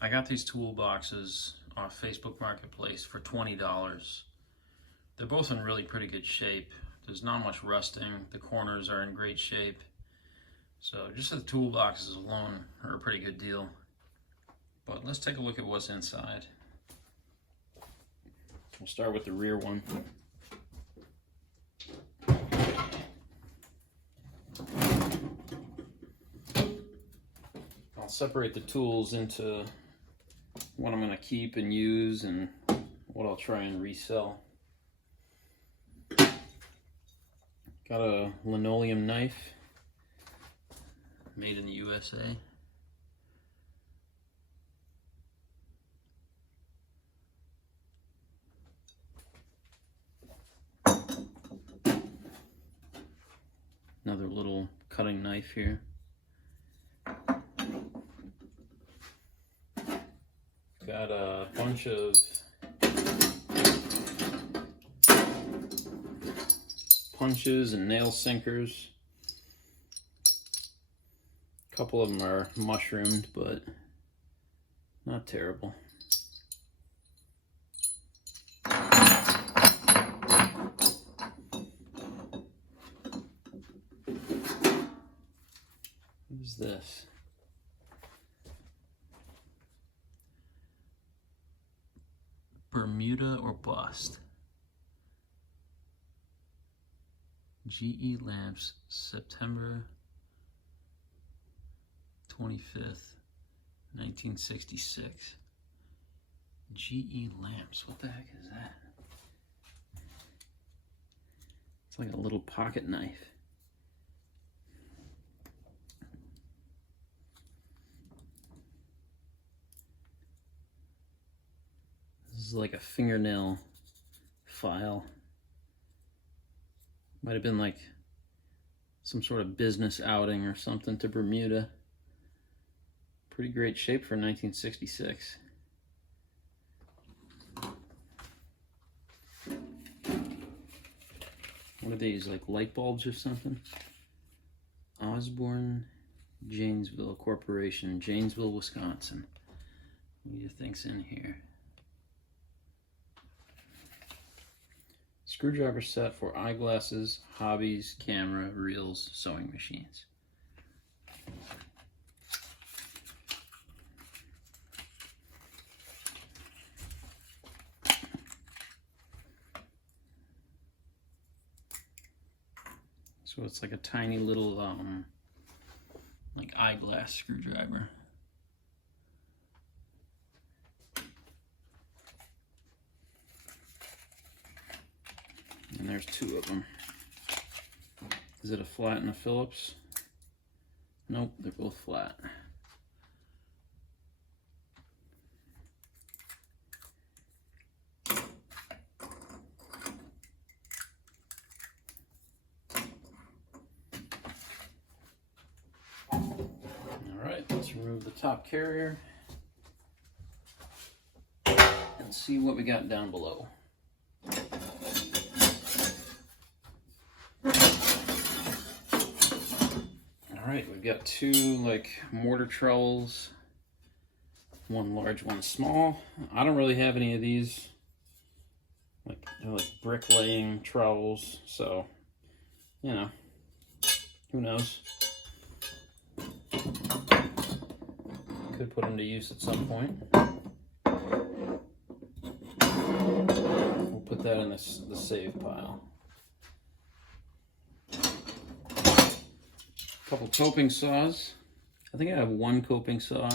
I got these toolboxes off Facebook Marketplace for $20. They're both in really pretty good shape. There's not much rusting. The corners are in great shape. So just the toolboxes alone are a pretty good deal. But let's take a look at what's inside. We'll start with the rear one. I'll separate the tools into what I'm going to keep and use and what I'll try and resell. Got a linoleum knife made in the USA. Another little cutting knife here. Got a bunch of punches and nail sinkers. A couple of them are mushroomed, but not terrible. What's this? Bermuda or bust. GE Lamps, September 25th, 1966. GE Lamps, what the heck is that? It's like a little pocket knife. This is like a fingernail file. Might have been like some sort of business outing or something to Bermuda. Pretty great shape for 1966. What are these, like light bulbs or something? Osborne Janesville Corporation, Janesville, Wisconsin. What do you think's in here? Screwdriver set for eyeglasses, hobbies, camera, reels, sewing machines. So it's like a tiny little like eyeglass screwdriver. And there's two of them. Is it a flat and a Phillips? Nope, they're both flat. Alright, let's remove the top carrier and see what we got down below. Alright, we've got two like mortar trowels, one large, one small. I don't really have any of these. They're like bricklaying trowels, so you know, who knows? Could put them to use at some point. We'll put that in the save pile. Couple coping saws. I think I have one coping saw,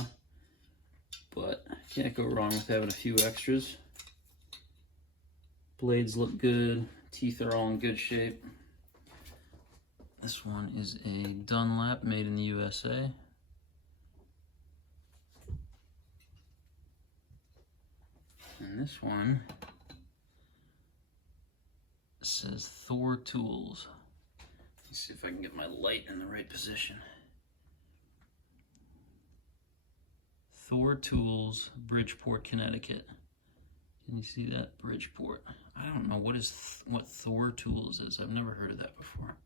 but can't go wrong with having a few extras. Blades look good. Teeth are all in good shape. This one is a Dunlap made in the USA. And this one says Thor Tools. Let's see if I can get my light in the right position. Thor Tools, Bridgeport, Connecticut. Can you see that? Bridgeport. I don't know what Thor Tools is. I've never heard of that before.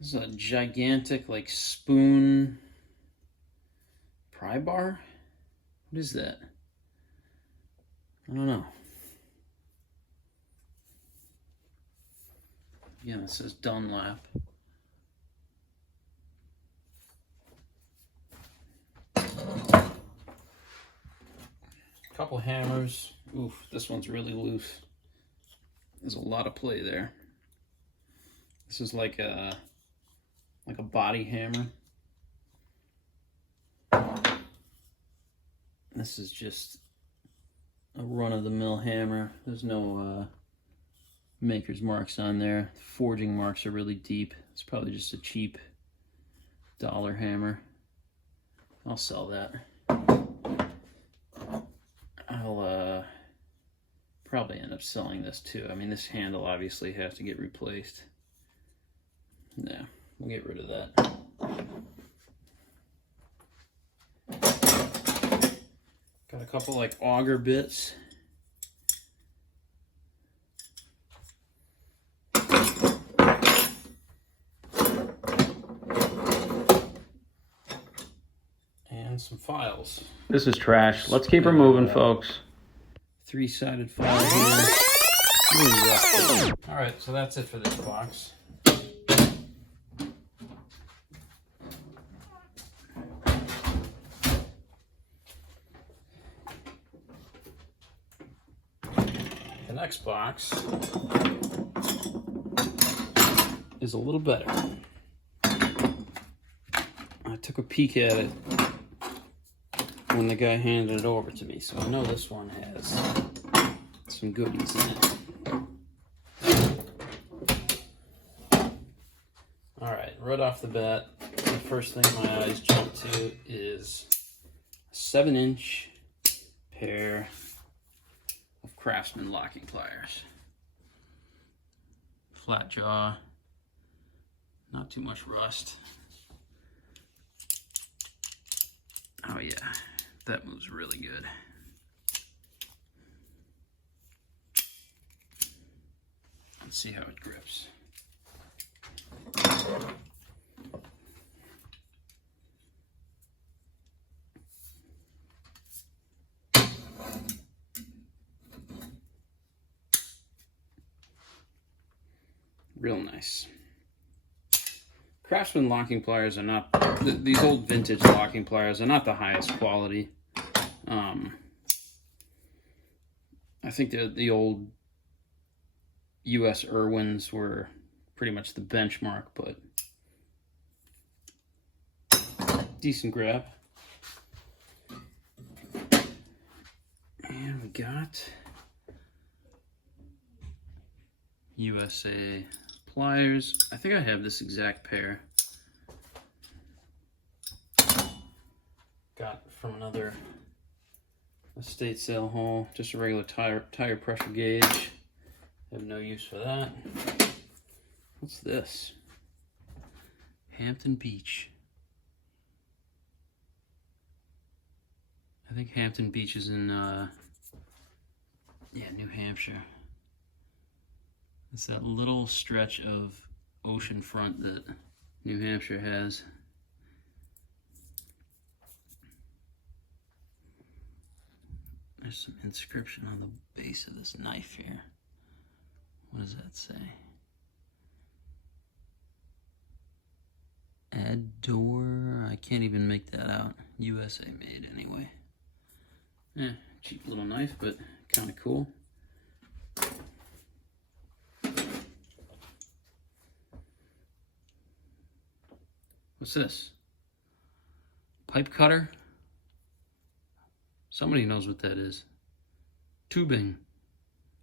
This is a gigantic, like, spoon pry bar. What is that? I don't know. Again, it says Dunlap. Couple hammers. Oof, this one's really loose. There's a lot of play there. This is like a body hammer. This is just a run-of-the-mill hammer. There's no maker's marks on there. The forging marks are really deep. It's probably just a cheap dollar hammer. I'll sell that. I'll probably end up selling this too. I mean, this handle obviously has to get replaced. Yeah, we'll get rid of that. Got a couple like auger bits. And some files. This is trash. Let's keep her moving, folks. Three-sided file here. Really rusty. All right, so that's it for this box. The next box is a little better. I took a peek at it when the guy handed it over to me, so I know this one has some goodies in it. Alright, right off the bat, the first thing my eyes jump to is a 7-inch pair of Craftsman locking pliers. Flat jaw, not too much rust. Oh yeah, that moves really good. Let's see how it grips. Real nice. Craftsman locking pliers are not, these old vintage locking pliers are not the highest quality. I think the old US Irwins were pretty much the benchmark, but decent grab. And we got USA pliers. I think I have this exact pair. Got from another estate sale haul. Just a regular tire pressure gauge. Have no use for that. What's this? Hampton Beach. I think Hampton Beach is in New Hampshire. It's that little stretch of ocean front that New Hampshire has. There's some inscription on the base of this knife here. What does that say? Adore, I can't even make that out. USA made anyway. Yeah, cheap little knife, but kind of cool. What's this? Pipe cutter? Somebody knows what that is. Tubing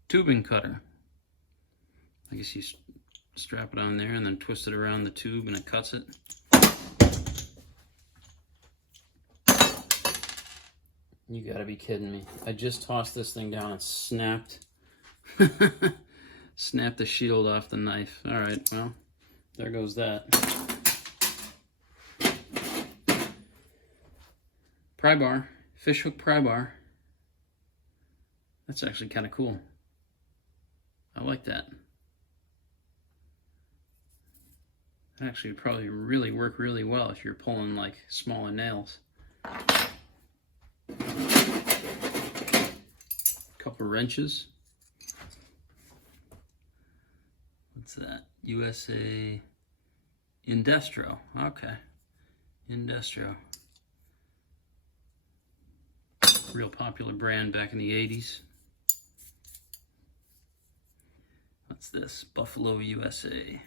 cutter. I guess you strap it on there and then twist it around the tube and it cuts it. You gotta be kidding me. I just tossed this thing down and snapped. Snapped the shield off the knife. Alright, well, there goes that. Pry bar. Fishhook pry bar. That's actually kind of cool. I like that. Actually, would probably really work really well if you're pulling like smaller nails. Couple wrenches. What's that? USA Industro. Okay. Industro. Real popular brand back in the 80s. What's this? Buffalo, USA.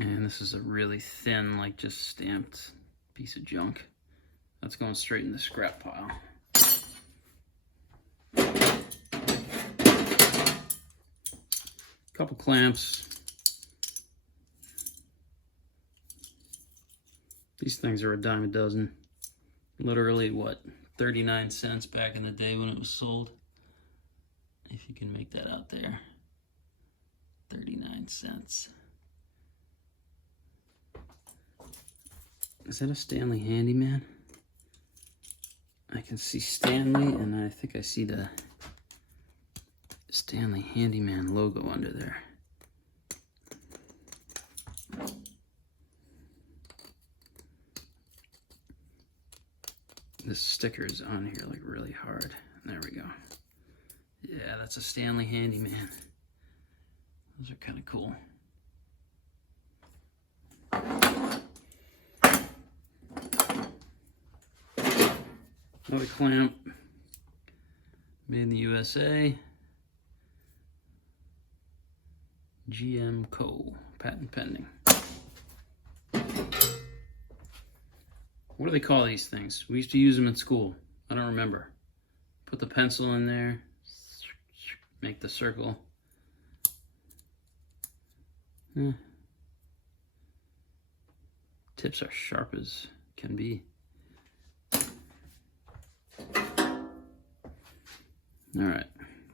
And this is a really thin, like just stamped piece of junk. That's going straight in the scrap pile. Couple clamps. These things are a dime a dozen. Literally, what, 39 cents back in the day when it was sold? If you can make that out there. 39 cents. Is that a Stanley Handyman? I can see Stanley, and I think I see the Stanley Handyman logo under there. This sticker is on here like really hard. There we go. Yeah, that's a Stanley Handyman. Those are kind of cool. Another clamp, made in the USA. GM Co. Patent pending. What do they call these things? We used to use them in school. I don't remember. Put the pencil in there, make the circle. Tips are sharp as can be. All right,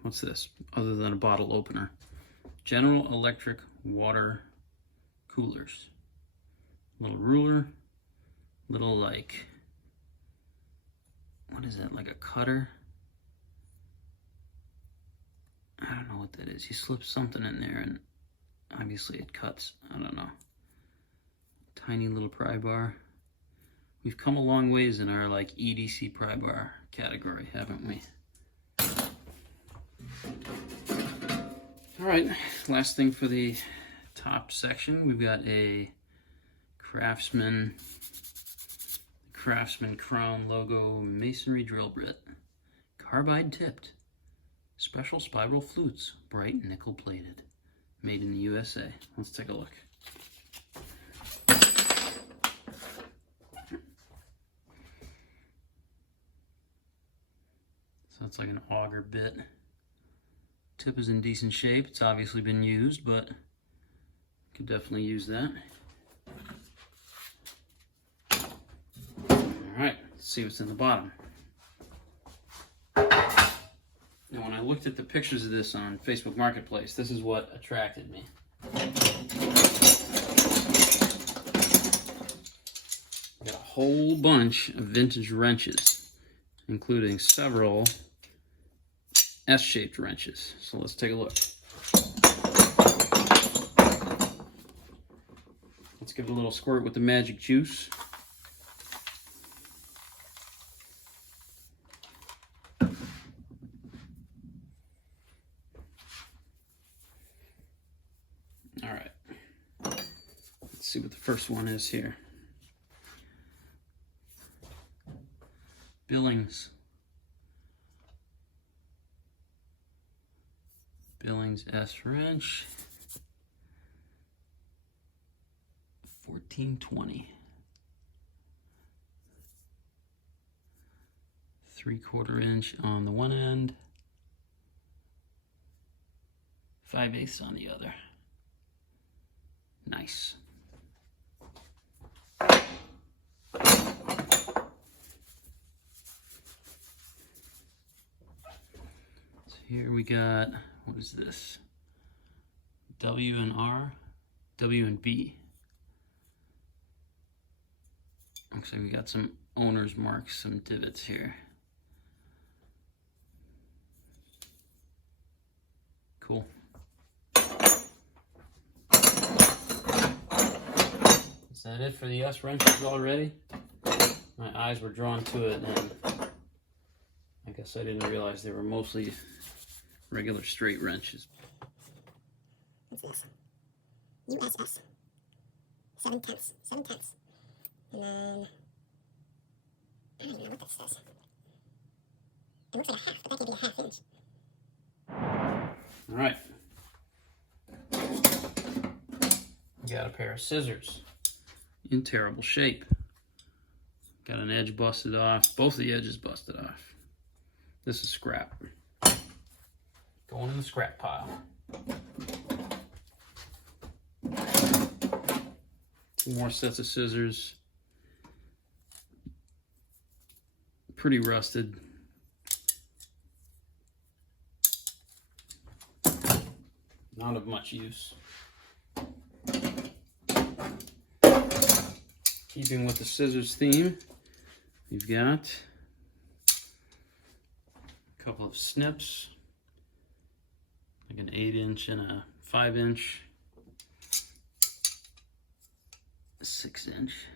what's this? Other than a bottle opener. General Electric water coolers. Little ruler, little like, what is that, like a cutter? I don't know what that is. You slip something in there and obviously it cuts. I don't know. Tiny little pry bar. We've come a long ways in our like EDC pry bar category, haven't we? All right, last thing for the top section, we've got a Craftsman Crown logo masonry drill bit, carbide tipped, special spiral flutes, bright nickel plated, made in the USA. Let's take a look. So that's like an auger bit. Tip is in decent shape. It's obviously been used, but could definitely use that. All right, let's see what's in the bottom. Now, when I looked at the pictures of this on Facebook Marketplace, this is what attracted me. Got a whole bunch of vintage wrenches, including several S-shaped wrenches. So let's take a look. Let's give it a little squirt with the magic juice. All right. Let's see what the first one is here. Billings S wrench, 1420, 3/4 inch on the one end, 5/8 on the other. Nice. So here we got, what is this? W and R, W and B. Looks like we got some owner's marks, some divots here. Cool. that it for the S wrenches already? My eyes were drawn to it, and I guess I didn't realize they were mostly regular straight wrenches. What's this? USS. 7/10. 7/10. And then, I don't even know what this says. It looks like a half, but that could be a 1/2 inch. Alright. Got a pair of scissors in terrible shape. Got an edge busted off, both of the edges busted off. This is scrap. Going in the scrap pile. Two more sets of scissors. Pretty rusted. Not of much use. Keeping with the scissors theme, we've got a couple of snips, like an 8-inch and a 5-inch, a 6-inch.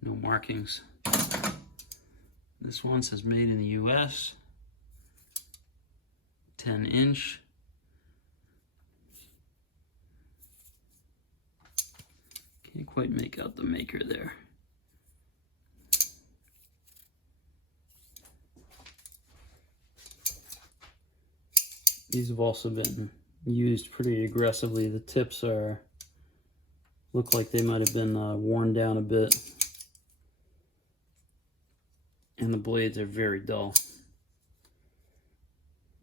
No markings. This one says made in the US, 10-inch. Can't quite make out the maker there. These have also been used pretty aggressively. The tips look like they might have been worn down a bit. And the blades are very dull.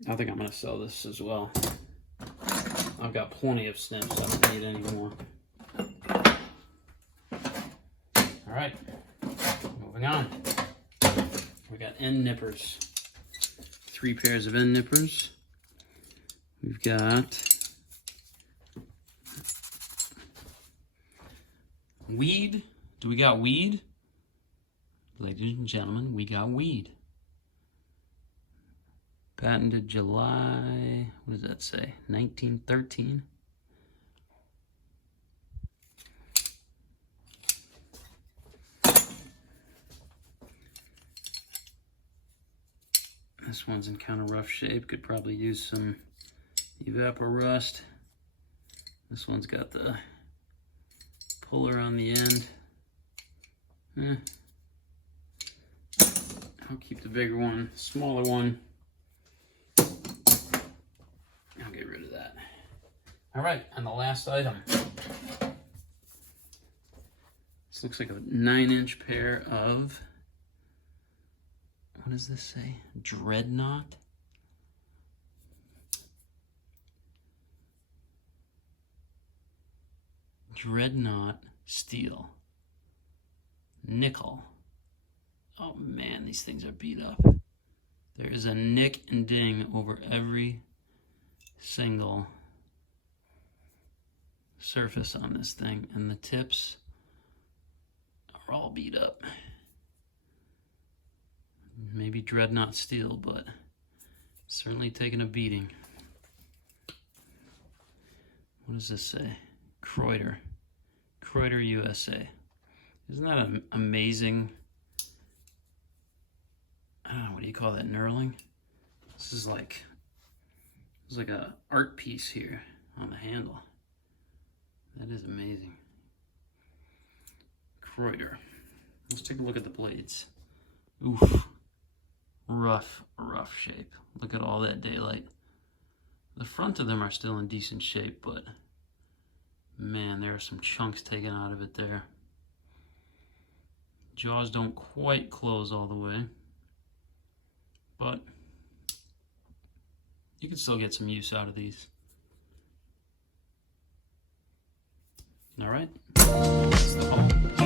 I think I'm going to sell this as well. I've got plenty of snips. I don't need any more. Alright, moving on. We got end nippers. 3 pairs of end nippers. We've got weed. Do we got weed? Ladies and gentlemen, we got weed. Patented July, what does that say? 1913. This one's in kind of rough shape. Could probably use some Evapor-Rust. This one's got the puller on the end. I'll keep the bigger one. Smaller one, I'll get rid of that. All right, and the last item. This looks like a 9-inch pair of, what does this say? Dreadnought? Dreadnought steel. Nickel. Oh man, these things are beat up. There is a nick and ding over every single surface on this thing, and the tips are all beat up. Maybe Dreadnought steel, but certainly taking a beating. What does this say? Kreuter. Kreuter USA. Isn't that amazing? I don't know, what do you call that, knurling? This is like, there's like a art piece here on the handle. That is amazing. Kreuter. Let's take a look at the blades. Oof. Rough shape. Look at all that daylight. The front of them are still in decent shape, but man, there are some chunks taken out of it there. Jaws don't quite close all the way, but you can still get some use out of these. All right, that's the haul.